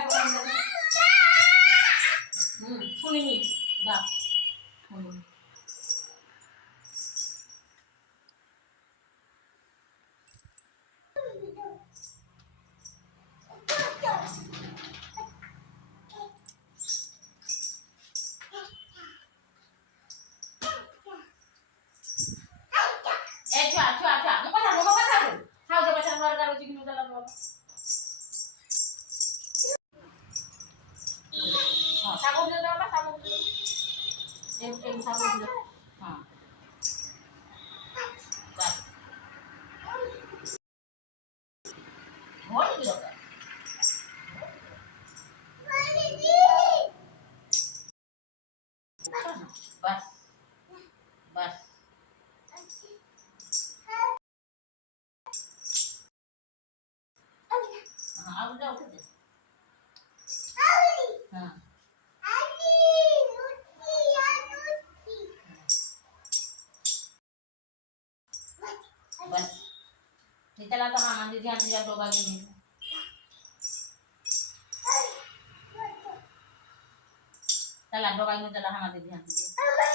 काय बोलायचं सुनी मी जा बस बस हाँ जाओ हाँ बस त्याला आता हा म्हणजे ध्यान तुझ्या दोघांनी त्याला दोघांनी त्याला हा मध्ये ध्यान